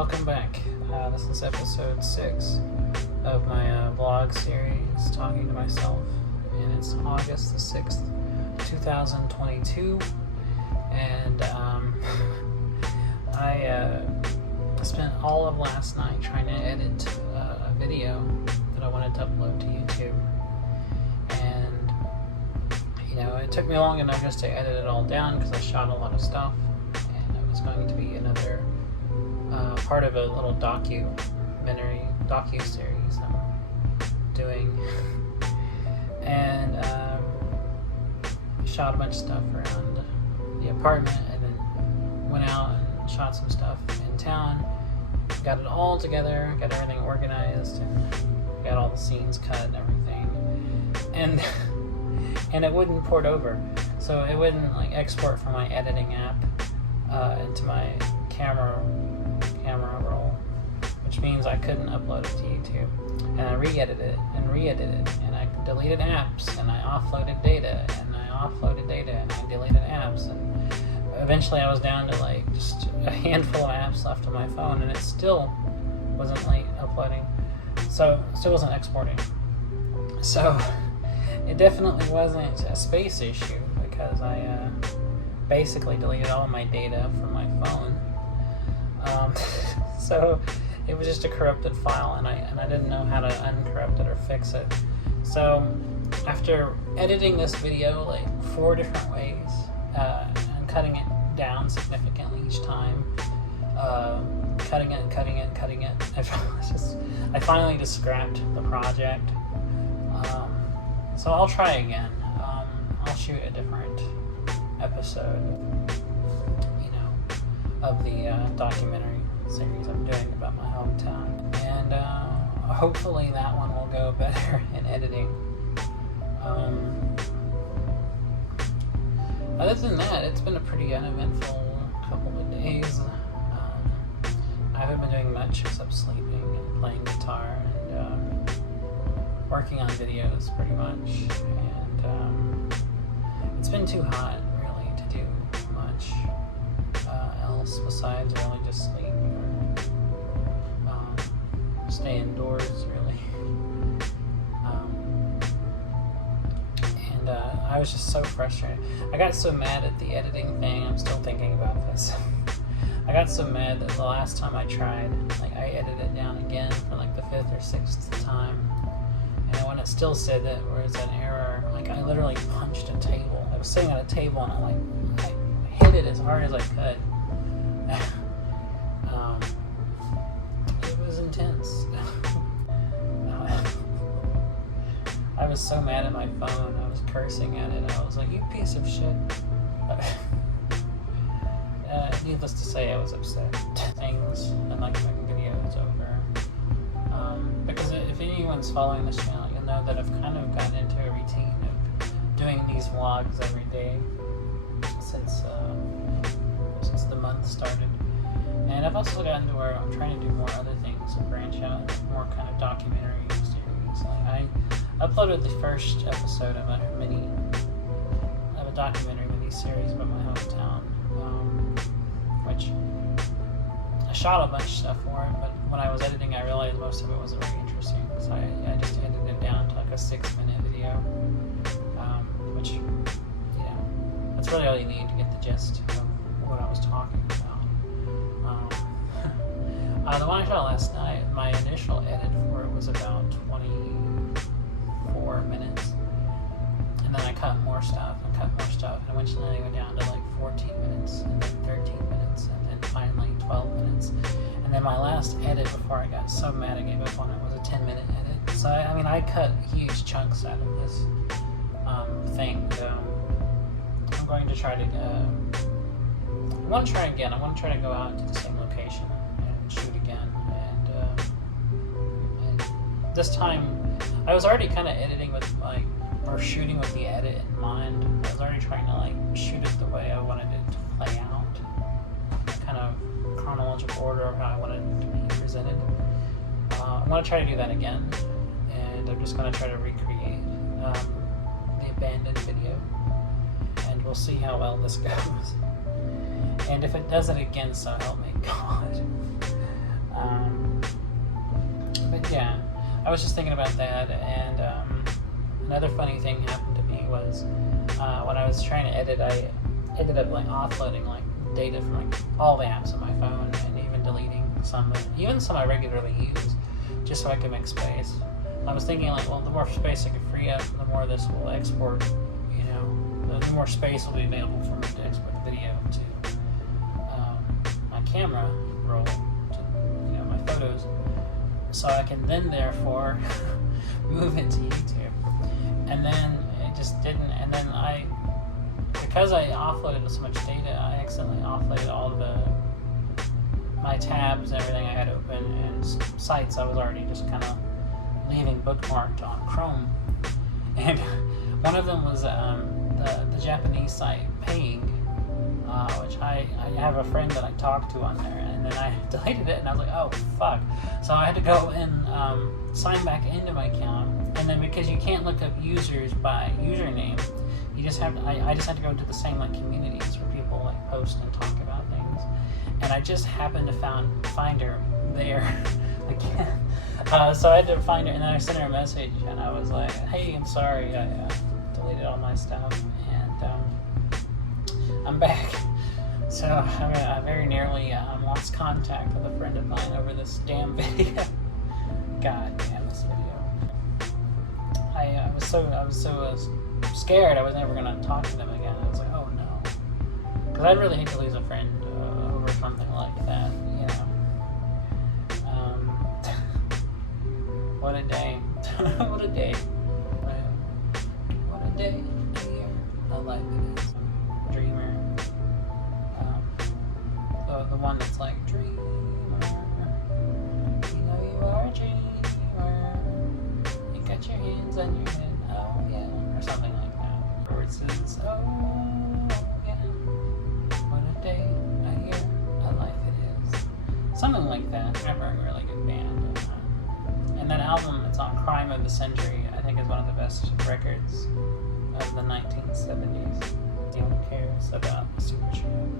Welcome back. This is episode 6 of my vlog series, Talking to Myself, and it's August the 6th, 2022, and I spent all of last night trying to edit a video that I wanted to upload to YouTube, and it took me long enough just to edit it all down because I shot a lot of stuff, and it was going to be another part of a little docu-series I'm doing, and shot a bunch of stuff around the apartment, and then went out and shot some stuff in town, got it all together, got everything organized, and got all the scenes cut and everything, and it wouldn't port over, so it wouldn't export from my editing app into my camera roll, which means I couldn't upload it to YouTube. And I re-edited it, and I deleted apps, and I offloaded data, and I offloaded data, and I deleted apps, and eventually I was down to just a handful of apps left on my phone, and it still wasn't uploading, so it still wasn't exporting. So it definitely wasn't a space issue, because I basically deleted all my data from my phone. So it was just a corrupted file, and I didn't know how to uncorrupt it or fix it. So after editing this video 4 different ways, and cutting it down significantly each time, cutting it, I finally just scrapped the project. So I'll try again. I'll shoot a different episode, of the documentary series I'm doing about my hometown, and hopefully that one will go better in editing. Other than that, it's been a pretty uneventful couple of days. I haven't been doing much except sleeping and playing guitar and working on videos pretty much, and it's been too hot really to do much else besides really just sleep or stay indoors really. And I was just so frustrated. I got so mad at the editing thing. I'm still thinking about this. I got so mad that the last time I tried, I edited it down again for the 5th or 6th time, and when it still said that there was an error, I literally punched a table. I was sitting at a table and I hit it as hard as I could. It was intense. I was so mad at my phone. I was cursing at it. I was like, "You piece of shit." Needless to say, I was upset. Things and making videos over. Because if anyone's following this channel, you'll know that I've kind of gotten into a routine of doing these vlogs every day since the month started. And I've also gotten to where I'm trying to do more other things and branch out, more kind of documentary series. I uploaded the first episode of a documentary mini series about my hometown, which I shot a bunch of stuff for it, but when I was editing I realized most of it wasn't very interesting, so I just edited it down to a 6-minute video, which that's really all you need to get the gist of what I was talking about. The one I shot last night, my initial edit for it was about 24 minutes, and then I cut more stuff, and eventually I went down to 14 minutes, and then 13 minutes, and then finally 12 minutes, and then my last edit before I got so mad I gave up on it was a 10-minute edit. So I cut huge chunks out of this thing. I'm going to try to I want to try again. I want to try to go out to the same location and shoot again, and this time I was already kind of editing with shooting with the edit in mind. I was already trying to shoot it the way I wanted it to play out, kind of chronological order of how I wanted it to be presented. I'm going to try to do that again, and I'm just going to try to recreate the abandoned video, and we'll see how well this goes. And if it does it again, so help me God. But yeah, I was just thinking about that, and another funny thing happened to me was when I was trying to edit, I ended up like offloading like data from like all the apps on my phone, and even deleting some I regularly use, just so I could make space. I was thinking like, well, the more space I can free up, the more this will export. You know, the more space will be available for me to export the video to my camera roll, to my photos, so I can then therefore move it to YouTube. And then it just didn't. And then because I offloaded so much data, I accidentally offloaded all my tabs and everything I had open, and sites I was already just kind of leaving bookmarked on Chrome. And one of them was the Japanese site Paying, which I have a friend that I talked to on there, and then I deleted it, and I was like, oh fuck. So I had to go and sign back into my account, and then because you can't look up users by username, you just have to, I just had to go to the same like communities where people like post and talk about things, and I just happened to find her there again. So I had to find her, and then I sent her a message, and I was like, hey, I'm sorry, I deleted all my stuff, and I'm back. So I very nearly lost contact with a friend of mine over this damn video. God damn this video. I was so scared I was never gonna talk to them again. I was like, oh no, because I'd really hate to lose a friend over something like that. What a day. What a day. What a day. A year. A life it is. Dreamer. The one that's like, dreamer. You know you are a dreamer. You got your hands on your head. Oh yeah. Or something like that. Or it says, oh yeah. What a day. A year. A life it is. Something like that. Never a really good band. And that album, it's on Crime of the Century, I think is one of the best records of the 1970s. No one cares about Supertramp.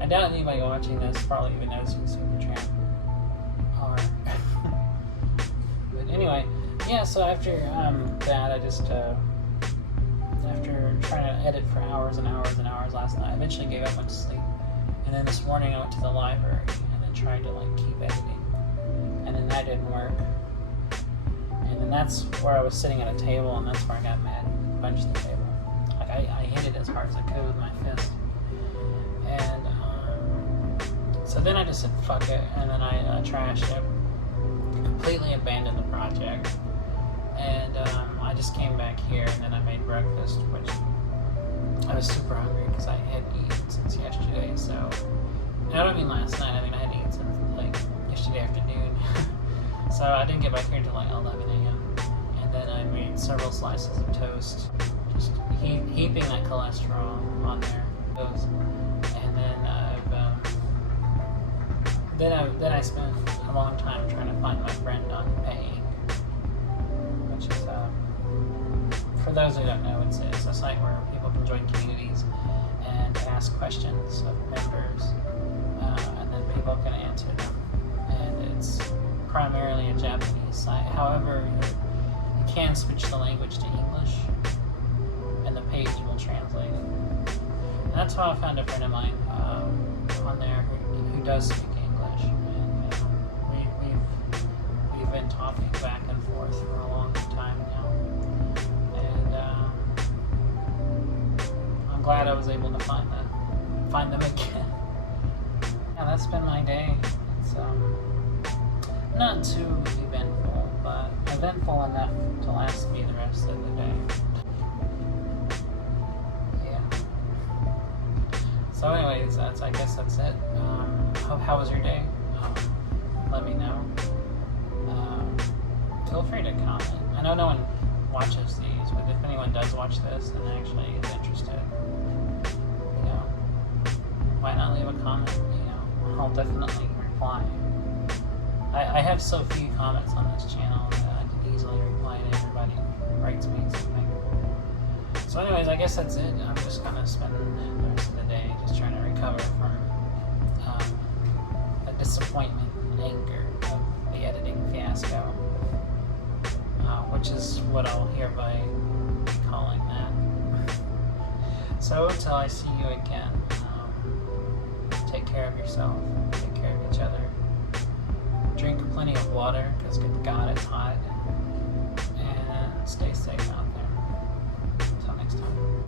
I doubt anybody watching this probably even knows who Supertramp are. But anyway, yeah, so after that, I just, after trying to edit for hours and hours and hours last night, I eventually gave up, went to sleep. And then this morning I went to the library and then tried to like keep editing. And then that didn't work. And then that's where I was sitting at a table, and that's where I got mad and punched the table. Like I hit it as hard as I could with my fist. And so then I just said fuck it, and then I trashed it, completely abandoned the project, and I just came back here, and then I made breakfast, which I was super hungry because I hadn't eaten since yesterday. So, and I don't mean last night. I mean I hadn't eaten since like yesterday afternoon. So I didn't get back here until like 11 a.m. And then I made several slices of toast, just heaping that cholesterol on there. And then I spent a long time trying to find my friend on Paying, which is for those who don't know, it's a site where people can join communities and ask questions of members, and then people can answer them. And it's primarily a Japanese site. However, you can switch the language to English, and the page will translate it. And that's how I found a friend of mine on there who does speak English, and we've been talking back and forth for a long time now, and I'm glad I was able to find them again. Yeah, that's been my day. It's not too eventful, but eventful enough to last me the rest of the day. Yeah. So anyways, I guess that's it. How was your day? Let me know. Feel free to comment. I know no one watches these, but if anyone does watch this and actually is interested, why not leave a comment? I'll definitely reply. I have so few comments on this channel that I can easily reply to everybody who writes me something. So anyways, I guess that's it. I'm just going to spend the rest of the day just trying to recover from the disappointment and anger the editing fiasco, which is what I'll hereby be calling that. So until I see you again, take care of yourself, take care of each other, drink plenty of water, because good God, it's hot, and stay safe out there. Until next time.